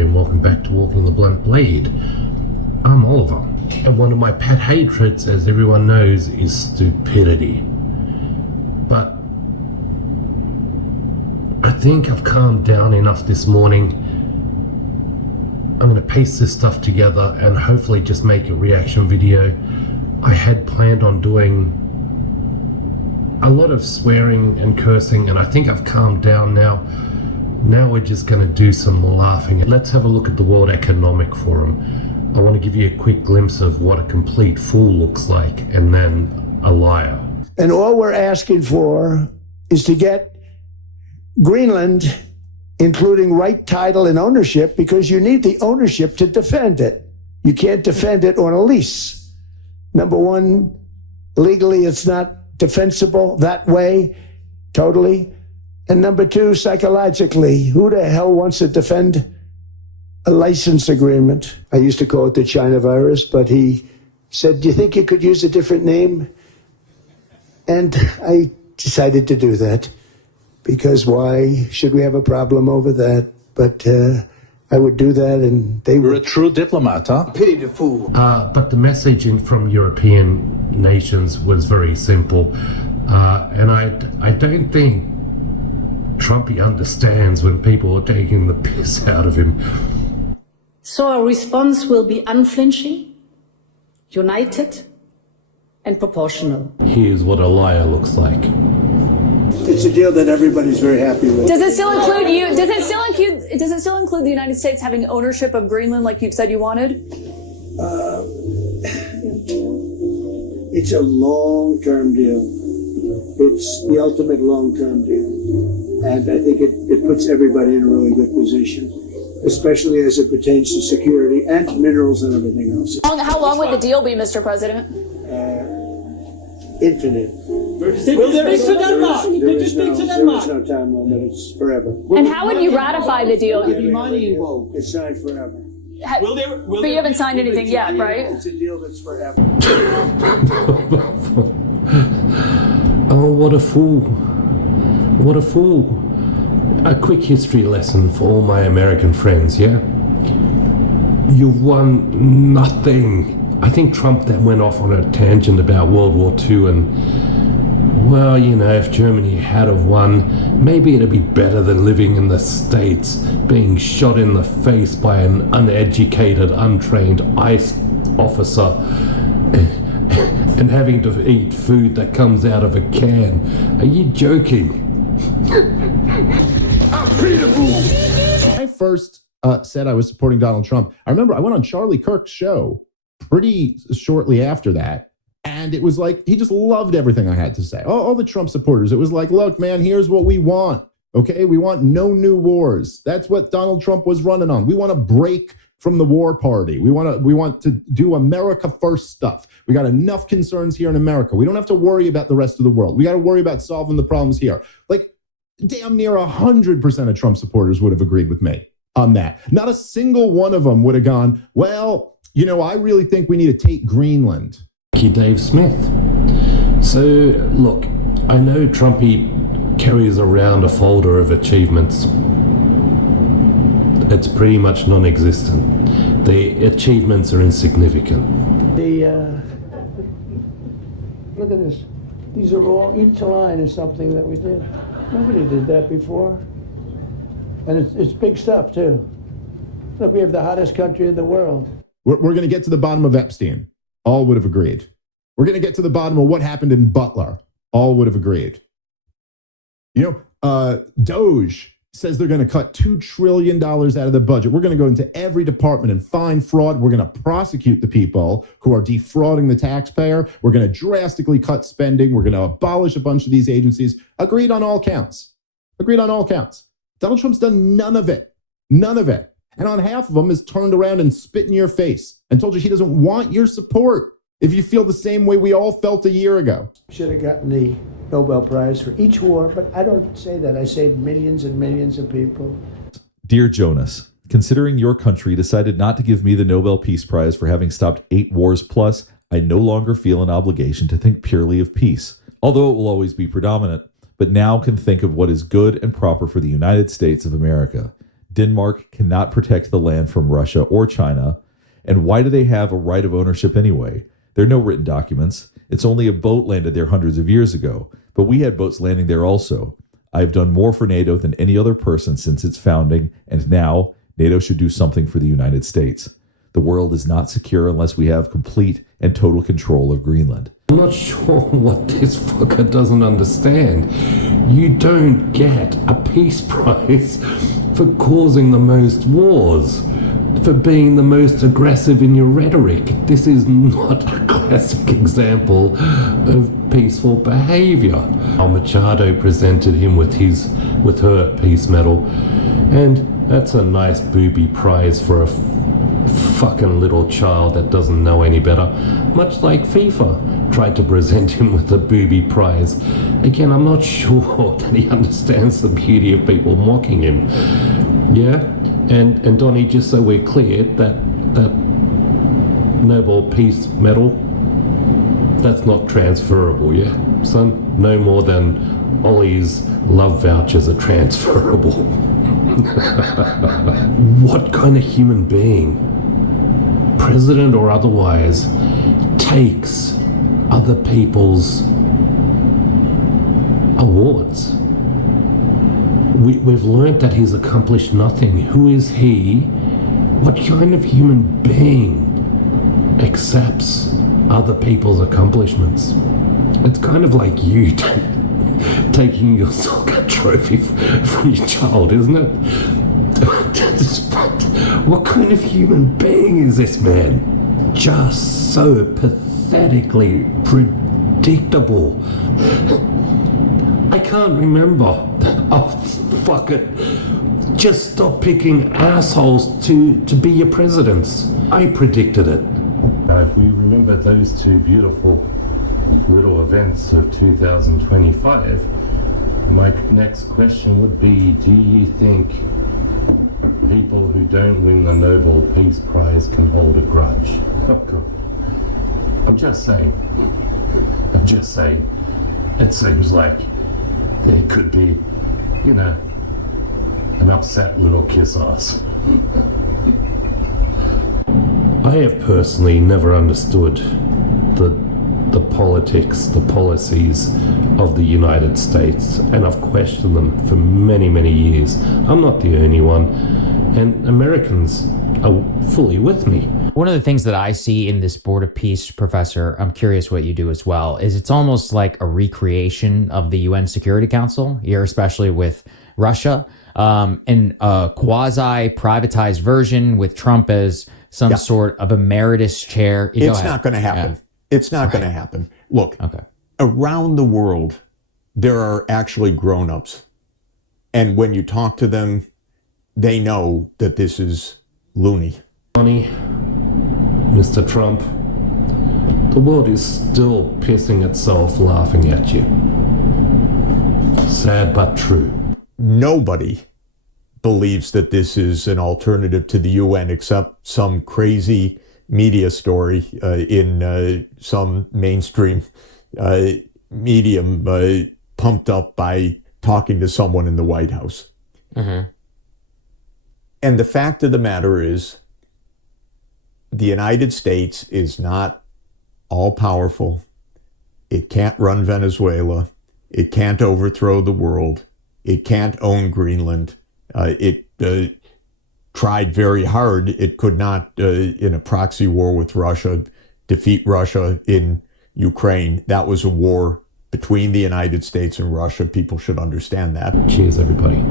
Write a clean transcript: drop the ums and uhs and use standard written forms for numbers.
everybody, and welcome back to Walking the Blunt Blade. I'm Oliver, and one of my pet hatreds, as everyone knows, is stupidity. But I think I've calmed down enough this morning. I'm going to paste this stuff together and hopefully just make a reaction video. I had planned on doing a lot of swearing and cursing, and I think I've calmed down now. Now we're just going to do some laughing. Let's have a look at the World Economic Forum. I want to give you a quick glimpse of what a complete fool looks like, and then a liar. And all we're asking for is to get Greenland, including right title and ownership, because you need the ownership to defend it. You can't defend it on a lease. Number one, legally it's not defensible that way, totally. And number two, psychologically, who the hell wants to defend a license agreement? I used to call it the China virus, but he said, do you think you could use a different name? And I decided to do that, because why should we have a problem over that? But I would do that, and they were a true diplomat, huh? Pity the fool. But the message from European nations was very simple. And I don't think Trumpy understands when people are taking the piss out of him. So our response will be unflinching, united, and proportional. Here's what a liar looks like. It's a deal that everybody's very happy with. Does it still include you? Does it still include the United States having ownership of Greenland like you've said you wanted? It's a long-term deal. It's the ultimate long-term deal. And I think it puts everybody in a really good position, especially as it pertains to security and minerals and everything else. How long would the deal be, Mr. President? Infinite. There is no time limit. It's forever. And how would you ratify the deal? It's signed forever. But you haven't signed anything yet, right? It's a deal that's forever. Oh, what a fool. What a fool. A quick history lesson for all my American friends, yeah? You've won nothing. I think Trump then went off on a tangent about World War II and, well, you know, if Germany had have won, maybe it'd be better than living in the States, being shot in the face by an uneducated, untrained ICE officer and having to eat food that comes out of a can. Are you joking? I first said I was supporting Donald Trump. I remember I went on Charlie Kirk's show pretty shortly after that, and it was like he just loved everything I had to say. All the Trump supporters, it was like, look, man, here's what we want. Okay, we want no new wars. That's what Donald Trump was running on. We want to break from the war party. We want to do America first stuff. We got enough concerns here in America. We don't have to worry about the rest of the world. We got to worry about solving the problems here. Like, damn near 100% of Trump supporters would have agreed with me on that. Not a single one of them would have gone, well, you know, I really think we need to take Greenland. Thank you, Dave Smith. So, look, I know Trumpy carries around a folder of achievements. It's pretty much non-existent. The achievements are insignificant. Look at this. These are all, each line is something that we did. Nobody did that before. And it's big stuff, too. Look, we have the hottest country in the world. We're going to get to the bottom of Epstein. All would have agreed. We're going to get to the bottom of what happened in Butler. All would have agreed. You know, Doge says they're going to cut $2 trillion out of the budget. We're going to go into every department and find fraud. We're going to prosecute the people who are defrauding the taxpayer. We're going to drastically cut spending. We're going to abolish a bunch of these agencies. Agreed on all counts. Agreed on all counts. Donald Trump's done none of it. None of it. And on half of them has turned around and spit in your face and told you he doesn't want your support if you feel the same way we all felt a year ago. Should have gotten the Nobel Prize for each war, but I don't say that. I say millions and millions of people. Dear Jonas, considering your country decided not to give me the Nobel Peace Prize for having stopped 8 wars plus, I no longer feel an obligation to think purely of peace, although it will always be predominant, but now can think of what is good and proper for the United States of America. Denmark cannot protect the land from Russia or China. And why do they have a right of ownership anyway? There are no written documents. It's only a boat landed there hundreds of years ago. But we had boats landing there also. I've done more for NATO than any other person since its founding, and now NATO should do something for the United States. The world is not secure unless we have complete and total control of Greenland. I'm not sure what this fucker doesn't understand. You don't get a peace prize for causing the most wars, for being the most aggressive in your rhetoric. This is not a classic example of peaceful behavior. Machado presented him with her peace medal, and that's a nice booby prize for a fucking little child that doesn't know any better. Much like FIFA tried to present him with a booby prize. Again, I'm not sure that he understands the beauty of people mocking him. Yeah? And Donnie, just so we're clear, that Nobel Peace Medal, that's not transferable, yeah? Son, no more than Ollie's love vouchers are transferable. What kind of human being, president or otherwise, takes other people's awards? We've learnt that he's accomplished nothing. Who is he? What kind of human being accepts other people's accomplishments? It's kind of like you taking your soccer trophy from your child, isn't it? What kind of human being is this man? Just so pathetically predictable. I can't remember. Oh, fuck it. Just stop picking assholes to be your presidents. I predicted it. If we remember those two beautiful little events of 2025, my next question would be, do you think people who don't win the Nobel Peace Prize can hold a grudge? Oh, God. I'm just saying. It seems like there could be, an upset little kiss ass. I have personally never understood the politics, the policies of the United States, and I've questioned them for many, many years. I'm not the only one, and Americans are fully with me. One of the things that I see in this Board of Peace, Professor, I'm curious what you do as well, is it's almost like a recreation of the UN Security Council here, especially with Russia, and a quasi-privatized version with Trump as some sort of emeritus chair. It's not going to happen. Yeah. It's not going to happen. Look, around the world, there are actually grown-ups. And when you talk to them, they know that this is loony. Mr. Trump, the world is still pissing itself laughing at you. Sad but true. Nobody believes that this is an alternative to the UN except some crazy media story in some mainstream medium pumped up by talking to someone in the White House. Mm-hmm. And the fact of the matter is, the United States is not all-powerful. It can't run Venezuela. It can't overthrow the world. It can't own Greenland. It tried very hard. It could not, in a proxy war with Russia, defeat Russia in Ukraine. That was a war between the United States and Russia. People should understand that. Cheers, everybody.